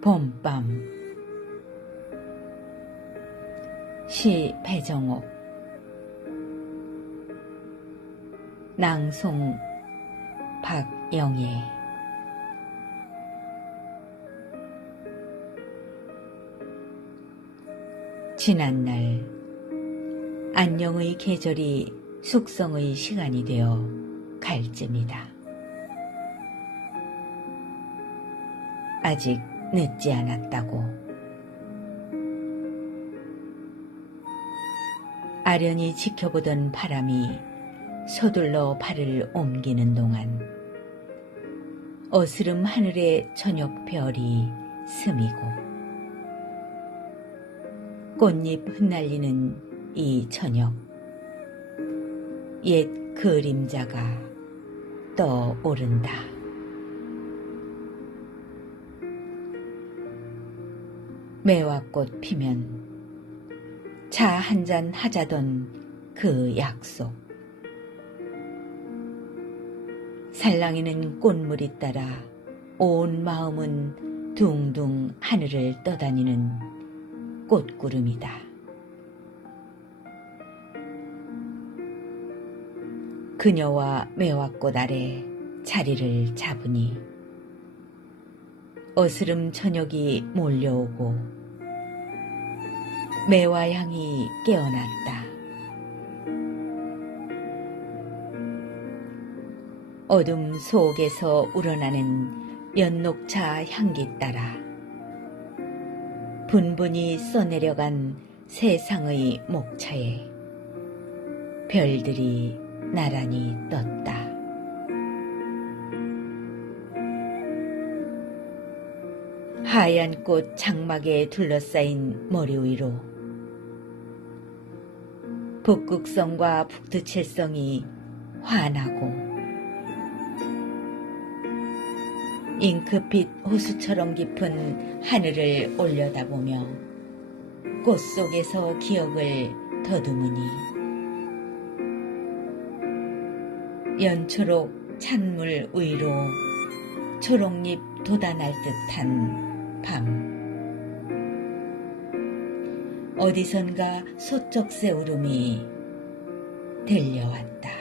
봄밤. 시 배정옥. 낭송 박영애. 지난날 안녕의 계절이 숙성의 시간이 되어 갈 쯤이다. 아직 늦지 않았다고. 아련히 지켜보던 바람이 서둘러 발을 옮기는 동안 어스름 하늘의 저녁 별이 스미고 꽃잎 흩날리는 이 저녁 옛 그림자가 떠오른다. 매화꽃 피면 차 한 잔 하자던 그 약속. 살랑이는 꽃물이 따라 온 마음은 둥둥 하늘을 떠다니는 꽃구름이다. 그녀와 매화꽃 아래 자리를 잡으니 어스름 저녁이 몰려오고 매화향이 깨어났다. 어둠 속에서 우러나는 연녹차 향기 따라 분분히 써내려간 세상의 목차에 별들이 나란히 떴다. 하얀 꽃 장막에 둘러싸인 머리 위로. 북극성과 북두칠성이 환하고 잉크빛 호수처럼 깊은 하늘을 올려다보며 꽃 속에서 기억을 더듬으니 연초록 찬물 위로 초록잎 돋아날 듯한 밤 어디선가 소쩍새 울음이 들려왔다.